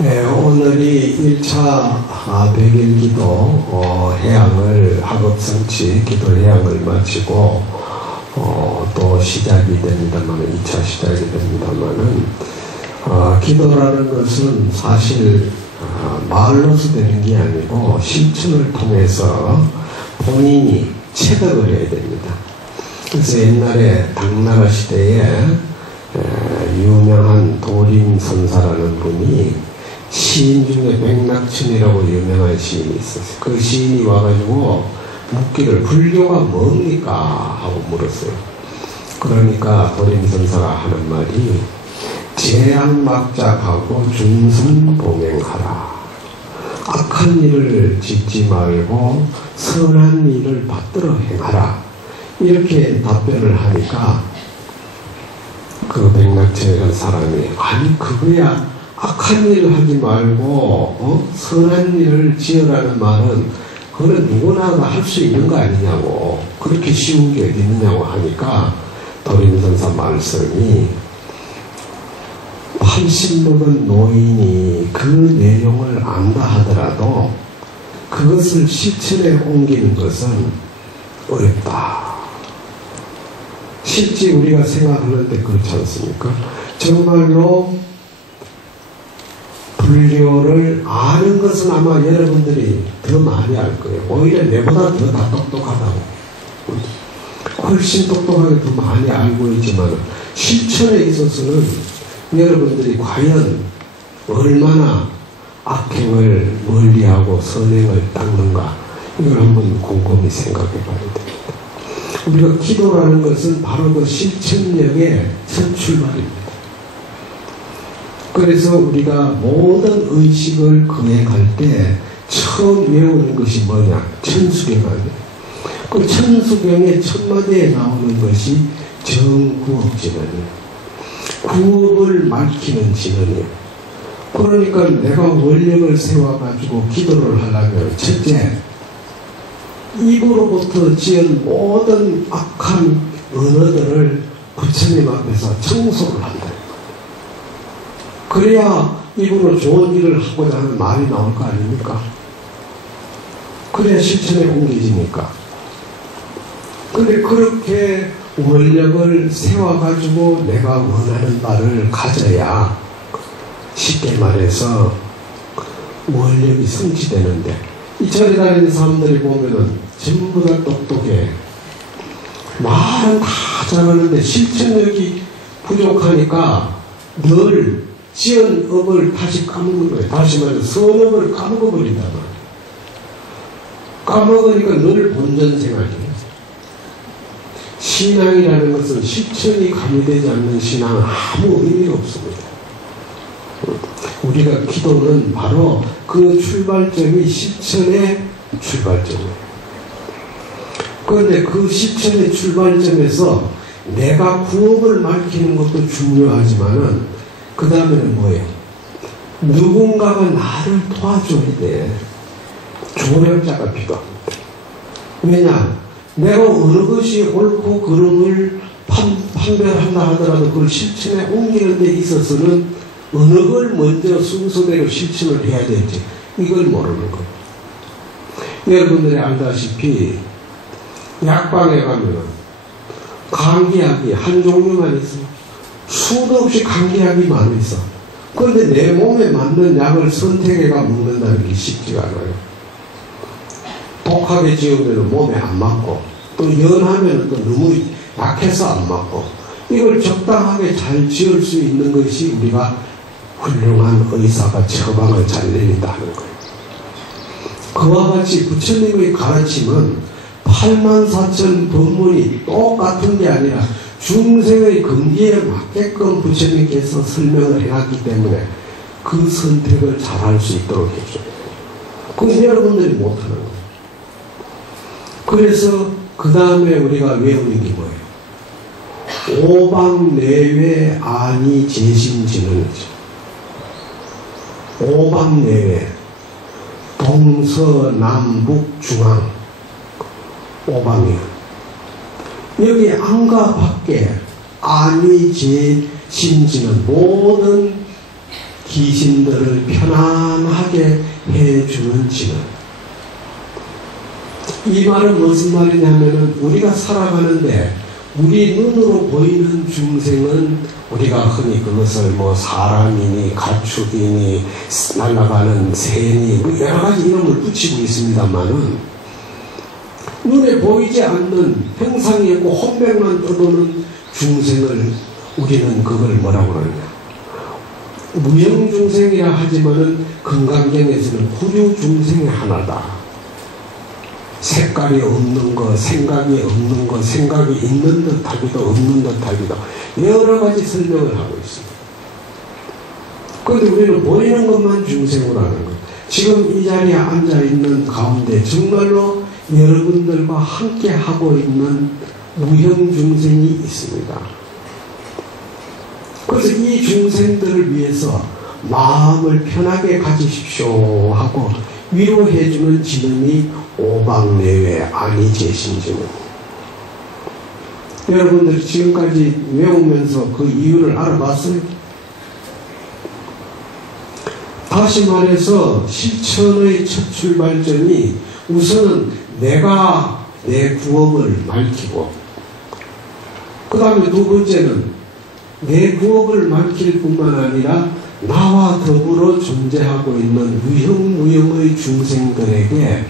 오늘이 1차 100일 기도 해양을 학업성취 기도 해양을 마치고 또 시작이 됩니다만 2차 시작이 됩니다만은 기도라는 것은 사실 말로서 되는 게 아니고 실천을 통해서 본인이 체득을 해야 됩니다. 그래서 옛날에 당나라 시대에 유명한 도림선사라는 분이 시인 중에 백낙천이라고 유명한 시인이 있었어요. 그 시인이 와가지고 묻기를 불교가 뭡니까? 하고 물었어요. 그러니까 도림선사가 하는 말이 재앙막작하고 중선봉행하라. 악한 일을 짓지 말고 선한 일을 받들어 행하라. 이렇게 답변을 하니까 그 백낙천이라는 사람이 아니 그거야 악한 일을 하지 말고 선한 일을 지으라는 말은 그거는 누구나 할 수 있는 거 아니냐고 그렇게 쉬운 게 어디 있느냐고 하니까 도림선사 말씀이 80 먹은 노인이 그 내용을 안다 하더라도 그것을 실천에 옮기는 것은 어렵다. 실제 우리가 생각하는데 그렇지 않습니까? 정말로 불교를 아는 것은 아마 여러분들이 더 많이 알 거예요. 오히려 내보다 더 다 똑똑하다고. 훨씬 똑똑하게 더 많이 알고 있지만 실천에 있어서는 여러분들이 과연 얼마나 악행을 멀리하고 선행을 닦는가 이걸 한번 곰곰이 생각해 봐야 됩니다. 우리가 기도라는 것은 바로 그 실천력의 첫 출발입니다. 그래서 우리가 모든 의식을 거행할 때 처음 외우는 것이 뭐냐? 천수경이에요. 그 천수경의 첫마디에 나오는 것이 정구업진언이에요. 구업을 밝히는 진언이에요. 그러니까 내가 원력을 세워가지고 기도를 하려면 첫째, 입으로부터 지은 모든 악한 언어들을 부처님 앞에서 청소를 한다. 그래야 입으로 좋은 일을 하고자 하는 말이 나올 거 아닙니까? 그래야 실천에 옮겨지니까. 근데 그렇게 원력을 세워가지고 내가 원하는 바를 가져야 쉽게 말해서 원력이 성취되는데 이 절에 다니는 사람들이 보면은 전부 다 똑똑해. 말은 다 잘하는데 실천력이 부족하니까 늘 지은 업을 다시 까먹는 거예요. 다시 말해서 선업을 까먹어버린단 말이에요. 까먹으니까 늘 본전 생활이에요. 신앙이라는 것은 실천이 가미되지 않는 신앙은 아무 의미가 없습니다. 우리가 기도는 바로 그 출발점이 실천의 출발점이에요. 그런데 그 실천의 출발점에서 내가 구업을 밝히는 것도 중요하지만은 그 다음에는 뭐예요? 누군가가 나를 도와줘야 돼. 조력자가 필요합니다. 왜냐? 내가 어느 것이 옳고 그름을 판별한다 하더라도 그걸 실천에 옮기는 데 있어서는 어느 걸 먼저 순서대로 실천을 해야 될지 이걸 모르는 거예요. 여러분들이 알다시피 약방에 가면 감기약이 한 종류만 있어요. 수도 없이 감기약이 많이 있어. 그런데 내 몸에 맞는 약을 선택해가 먹는다는 게 쉽지가 않아요. 독하게 지으면 몸에 안 맞고 또 연하면 또 너무 약해서 안 맞고 이걸 적당하게 잘 지을 수 있는 것이 우리가 훌륭한 의사가 처방을 잘 내린다는 거예요. 그와 같이 부처님의 가르침은 84,000 법문이 똑같은 게 아니라 중생의 근기에 맞게끔 부처님께서 설명을 해놨기 때문에 그 선택을 잘할 수 있도록 해줘요. 그건 여러분들이 못하는 거예요. 그래서 그 다음에 우리가 외우는 게 뭐예요? 오방내외 아니 재심지는이죠. 오방내외 동서남북중앙 오방이에요. 여기 안과 밖에 아니 재심지는 모든 귀신들을 편안하게 해주는 진원. 이 말은 무슨 말이냐면은 우리가 살아가는데 우리 눈으로 보이는 중생은 우리가 흔히 그것을 뭐 사람이니 가축이니 날아가는 새니 여러 가지 이름을 붙이고 있습니다만은 눈에 보이지 않는 형상이 있고 혼백만 떠도는 중생을 우리는 그걸 뭐라고 그러냐, 무형중생이라 하지만은 금강경에서는 구류중생의 하나다. 색깔이 없는 거, 생각이 없는 거, 생각이 있는 듯하기도 없는 듯하기도 여러 가지 설명을 하고 있습니다. 그런데 우리는 보이는 것만 중생으로 하는 것. 지금 이 자리에 앉아있는 가운데 정말로 여러분들과 함께 하고 있는 무형중생이 있습니다. 그래서 이 중생들을 위해서 마음을 편하게 가지십시오 하고 위로해주는 지름이 오방내외 아니제신지문. 여러분들이 지금까지 외우면서 그 이유를 알아봤어요? 다시 말해서 실천의 첫 출발점이 우선은 내가 내 구업을 밝히고, 그 다음에 두 번째는 내 구업을 밝힐 뿐만 아니라 나와 더불어 존재하고 있는 무형무형의 중생들에게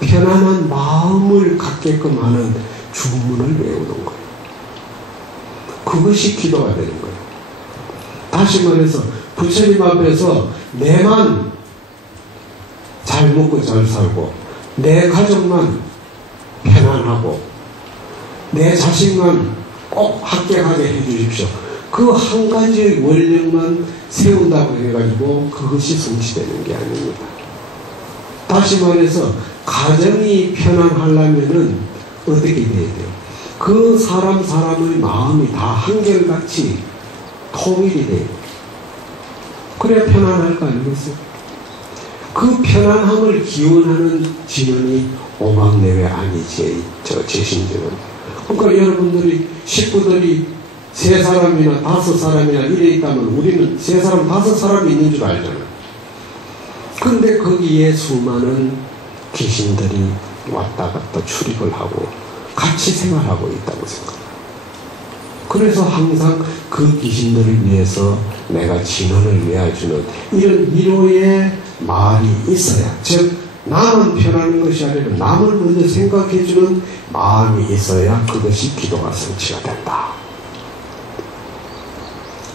편안한 마음을 갖게끔 하는 주문을 외우는 거예요. 그것이 기도가 되는 거예요. 다시 말해서 부처님 앞에서 내만 잘 먹고 잘 살고 내 가족만 편안하고 내 자식만 꼭 합격하게 해주십시오. 그 한 가지의 원령만 세운다고 해가지고 그것이 성취되는 게 아닙니다. 다시 말해서 가정이 편안하려면은 어떻게 돼야 돼요? 그 사람의 마음이 다 한결같이 통일이 돼요. 그래야 편안할 거 아니겠어요? 그 편안함을 기원하는 진언이 오막내외 아니지, 제신지는. 그러니까 여러분들이 식구들이 3사람이나 5사람이나 이래 있다면 우리는 3사람, 5사람이 있는 줄 알잖아요. 근데 거기에 수많은 귀신들이 왔다 갔다 출입을 하고 같이 생활하고 있다고 생각합니다. 그래서 항상 그 귀신들을 위해서 내가 진언을 외워주는 이런 위로의 말이 있어야, 즉 나만 편하는 것이 아니라 남을 먼저 생각해주는 마음이 있어야 그것이 기도가 성취가 된다.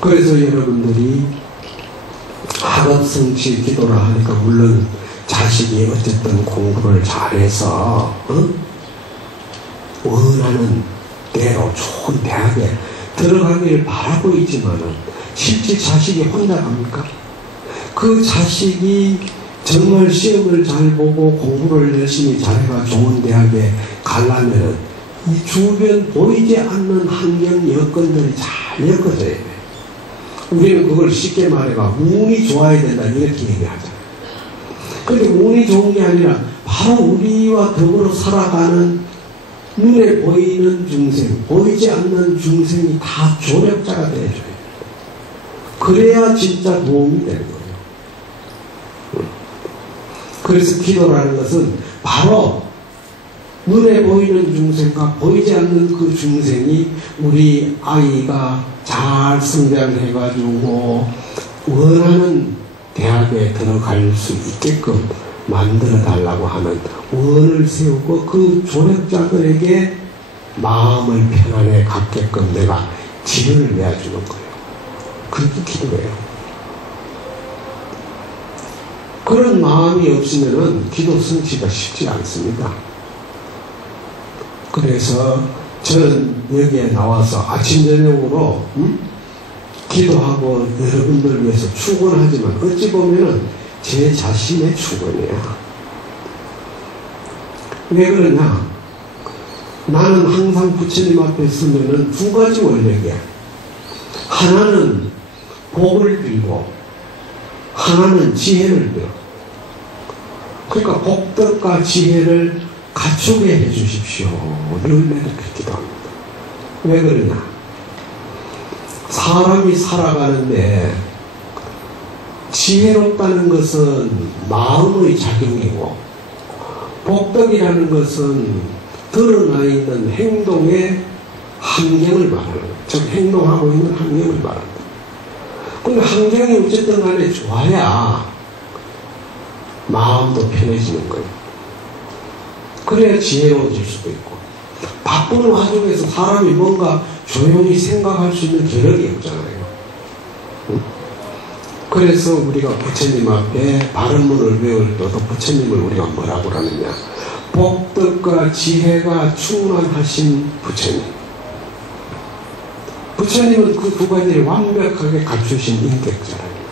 그래서 여러분들이 학업성취 기도라 하니까 물론 자식이 어쨌든 공부를 잘해서 원하는 대로 좋은 대학에 들어가기를 바라고 있지만은 실제 자식이 혼자 갑니까? 그 자식이 정말 시험을 잘 보고 공부를 열심히 잘해가 좋은 대학에 가려면은 이 주변 보이지 않는 환경 여건들이 잘 엮어져야 돼. 우리는 그걸 쉽게 말해가 운이 좋아야 된다 이렇게 얘기하잖아요. 근데 운이 좋은 게 아니라 바로 우리와 더불어 살아가는 눈에 보이는 중생, 보이지 않는 중생이 다 조력자가 되어줘요. 그래야 진짜 도움이 되는 거예요. 그래서 기도라는 것은 바로 눈에 보이는 중생과 보이지 않는 그 중생이 우리 아이가 잘 성장해가지고 원하는 대학에 들어갈 수 있게끔 만들어 달라고 하는 원을 세우고 그 조력자들에게 마음을 편안해 갖게끔 내가 지혜를 내어주는 거예요. 그게 기도예요. 그런 마음이 없으면은 기도 성취가 쉽지 않습니다. 그래서 저는 여기에 나와서 아침 저녁으로 기도하고 여러분들 위해서 축원하지만 어찌 보면은 제 자신의 축원이야. 왜 그러냐? 나는 항상 부처님 앞에 서면은 두 가지 원력이야. 하나는 복을 빌고 하나는 지혜를 빌어. 그러니까 복덕과 지혜를 갖추게 해주십시오. 늘 이렇게 기도합니다. 왜 그러냐? 사람이 살아가는데 지혜롭다는 것은 마음의 작용이고 복덕이라는 것은 드러나 있는 행동의 환경을 말하는 거예요. 즉 행동하고 있는 환경을 말합니다. 근데 환경이 어쨌든 간에 좋아야 마음도 편해지는 거예요. 그래야 지혜로워질 수도 있고. 바쁜 와중에서 사람이 뭔가 조용히 생각할 수 있는 겨를이 없잖아요. 그래서 우리가 부처님 앞에 바른문을 배울 때도 부처님을 우리가 뭐라고 하느냐, 복덕과 지혜가 충만하신 부처님. 부처님은 그 두 가지를 완벽하게 갖추신 인격자라요.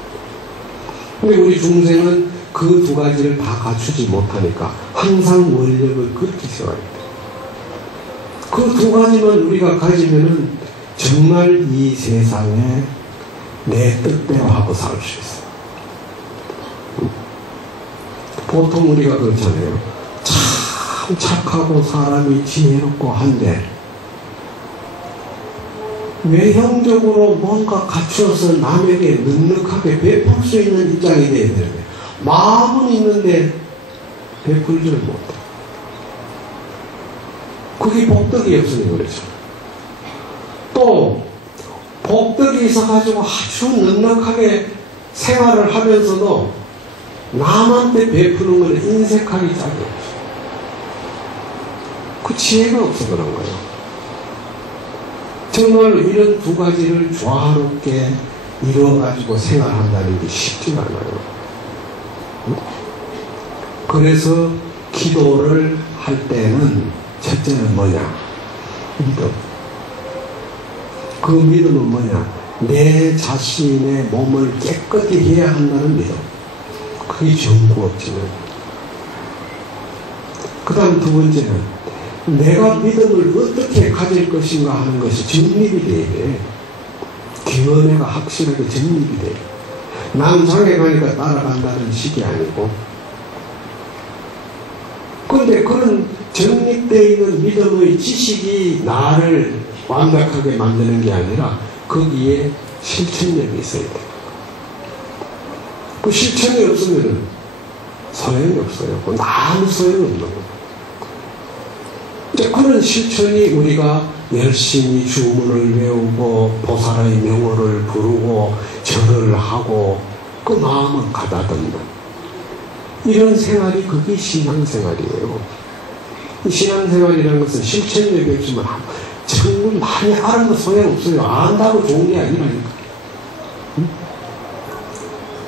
근데 우리 중생은 그 두 가지를 다 갖추지 못하니까 항상 원력을 그렇게 세워야 돼요. 그 두 가지만 우리가 가지면은 정말 이 세상에 내 뜻대로 하고 살 수 있어요. 보통 우리가 그렇잖아요. 참 착하고 사람이 지혜롭고 한데 외형적으로 뭔가 갖추어서 남에게 넉넉하게 베풀 수 있는 입장이 돼야 되는데 마음은 있는데 베풀지를 못해. 그게 복덕이 없으니 그렇죠. 또 복덕이 있어가지고 아주 넉넉하게 생활을 하면서도 남한테 베푸는 걸 인색하기 짝이 없어. 그 지혜가 없어 그런 거예요. 정말 이런 두 가지를 조화롭게 이루어가지고 생활한다는 게 쉽지가 않아요. 그래서 기도를 할 때는 첫째는 뭐냐? 믿음. 그 믿음은 뭐냐? 내 자신의 몸을 깨끗이 해야 한다는 믿음. 그게 정구업체는. 그 다음 두 번째는 내가 믿음을 어떻게 가질 것인가 하는 것이 정립이 돼야 돼. 견해가 확실하게 정립이 돼. 남상에 가니까 따라간다는 식이 아니고. 그런데 그런 정립되어 있는 믿음의 지식이 나를 완벽하게 만드는 게 아니라 거기에 실천력이 있어야 돼. 그 실천이 없으면 소용이 없어요. 아무 소용이 없는 거예요. 이제 그런 실천이 우리가 열심히 주문을 외우고 보살의 명호를 부르고 절을 하고 그 마음을 가다듬는 이런 생활이 그게 신앙생활이에요. 신앙생활이라는 것은 실천력이 없으면 정말 많이 아는 거 소용없어요. 안다고 좋은 게 아니라니까.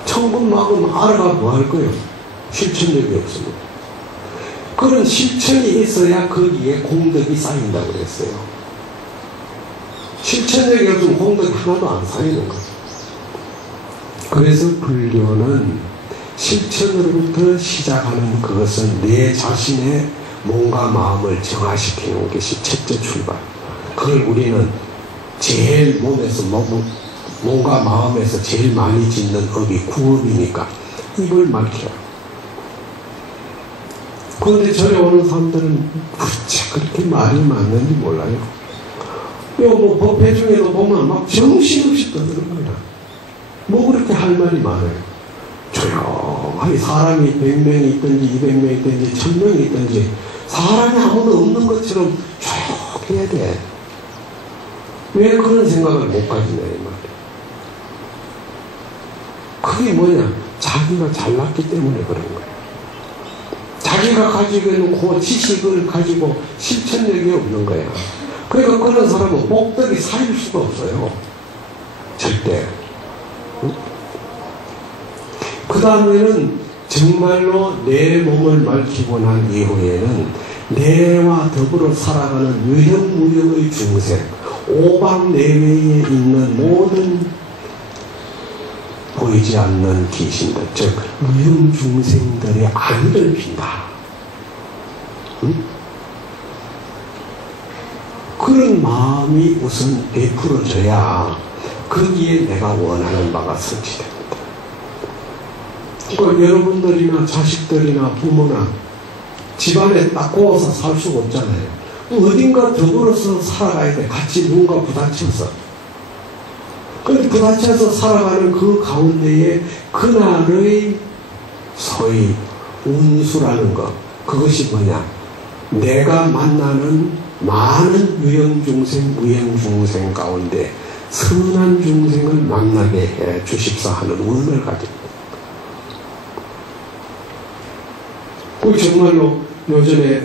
천군만금 알아가 뭐 할 거예요? 실천력이 없으면. 그런 실천이 있어야 거기에 공덕이 쌓인다고 그랬어요. 실천력이 없으면 공덕이 하나도 안 쌓이는 거죠. 그래서 불교는 실천으로부터 시작하는 그것은 내 자신의 몸과 마음을 정화시키는 것이 첫째 출발. 그걸 우리는 제일 몸과 마음에서 제일 많이 짓는 업이 구업이니까 입을 막혀요. 그런데 절에 오는 사람들은 그렇게 말이 맞는지 몰라요. 뭐 법회 중에도 보면 막 정신없이 떠드는 거야. 뭐 그렇게 할 말이 많아요. 조용하게 사람이 100명이 있든지 200명이 있든지 1000명이 있든지 사람이 아무도 없는 것처럼 조용해야 돼. 왜 그런 생각을 못 가지냐 이 말이야. 그게 뭐냐? 자기가 잘났기 때문에 그런 거야. 자기가 가지고 있는 그 지식을 가지고 실천력이 없는 거야. 그러니까 그런 사람은 복덕이 쌓일 수가 없어요. 절대. 그 다음에는 정말로 내 몸을 밝히고 난 이후에는 내와 더불어 살아가는 유형무형의 중생, 오방내외에 있는 모든 보이지 않는 귀신들, 즉 무형중생들의 안을 빈다. 그런 마음이 우선 베풀어져야 거기에 내가 원하는 바가 성취됩니다. 그러니까 여러분들이나 자식들이나 부모나 집안에 딱 고아서 살 수가 없잖아요. 어딘가 더불어서 살아가야 돼. 같이 누군가 부딪혀서. 근데 부딪혀서 살아가는 그 가운데에 그날의 소위 운수라는 것, 그것이 뭐냐? 내가 만나는 많은 유형중생, 무형중생 가운데 선한 중생을 만나게 해 주십사 하는 운을 가지고, 그 정말로 요전에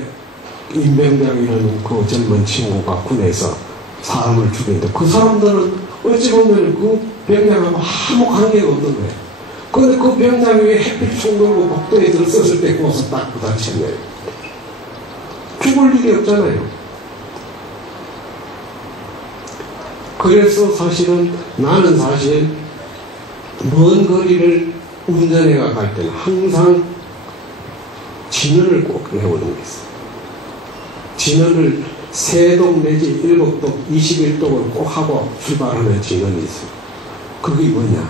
임병장이라는 그 젊은 친구가 군에서 사람을 죽이는데 그 사람들은 어찌 보면 그 병장하고 아무 관계가 없는 거예요. 근데 그 병장이 왜 햇빛 총돌고 복도에 들었을 때 거기서 딱 부딪혔네요. 죽을 일이 없잖아요. 그래서 사실은 나는 사실 먼 거리를 운전해가 갈 때는 항상 진언을 꼭 해오는 게 있어요. 진언을 3독 내지 7독, 21독을 꼭 하고 출발하는 진언이 있어요. 그게 뭐냐?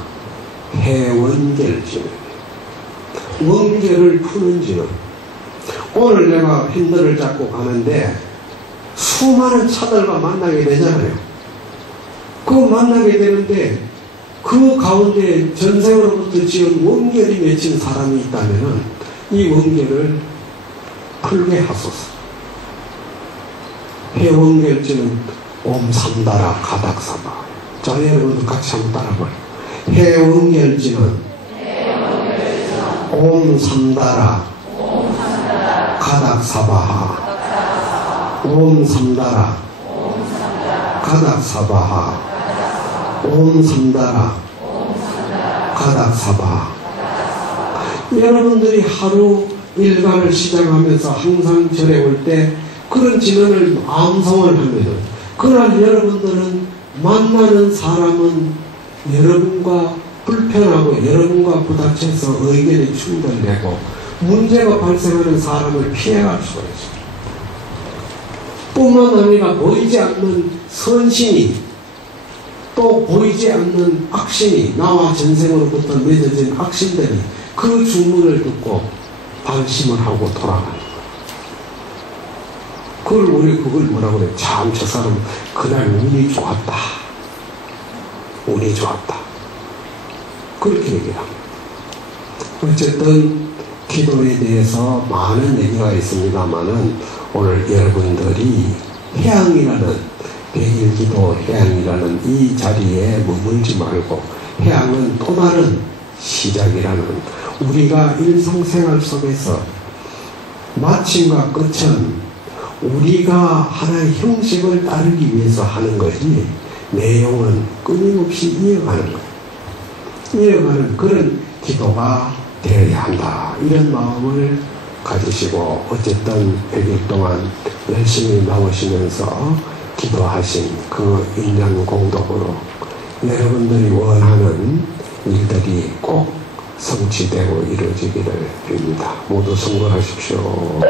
해원결 진언. 원결을 푸는 진언. 오늘 내가 핸들을 잡고 가는데 수많은 차들과 만나게 되잖아요. 그 만나게 되는데 그 가운데 전생으로부터 지은 원결이 맺힌 사람이 있다면 이 원결을 풀게 하소서. 해원결지는 옴삼다라 가닥사바. 자, 여러분도 같이 한번 따라봐요. 해원결지는 옴삼다라 가닥사바하. 옴삼다라 가닥사바하. 옴삼다라 가닥사바하. 여러분들이 하루 일과를 시작하면서 항상 절에 올 때 그런 진언을 암송을 하면은 그날 여러분들은 만나는 사람은 여러분과 불편하고 여러분과 부딪혀서 의견이 충돌되고 문제가 발생하는 사람을 피해갈 수가 있어요. 뿐만 아니라 보이지 않는 선신이 또 보이지 않는 악신이 나와 전생으로부터 맺어진 악신들이 그 주문을 듣고 발심을 하고 돌아가는 거예요. 우리 그걸 뭐라고 그래? 참, 저 사람 그날 운이 좋았다. 운이 좋았다. 그렇게 얘기를 합니다. 어쨌든 기도에 대해서 많은 얘기가 있습니다만은 오늘 여러분들이 해양이라는 백일기도 해양이라는 이 자리에 머물지 말고 해양은 또 다른 시작이라는, 우리가 일상생활 속에서 마침과 끝은 우리가 하나의 형식을 따르기 위해서 하는 것이 내용은 끊임없이 이어가는 거예요. 이어가는 그런 기도가 되어야 한다. 이런 마음을 가지시고 어쨌든 100일 동안 열심히 나오시면서 기도하신 그 인연공덕으로 여러분들이 원하는 일들이 꼭 성취되고 이루어지기를 빕니다. 모두 성공하십시오.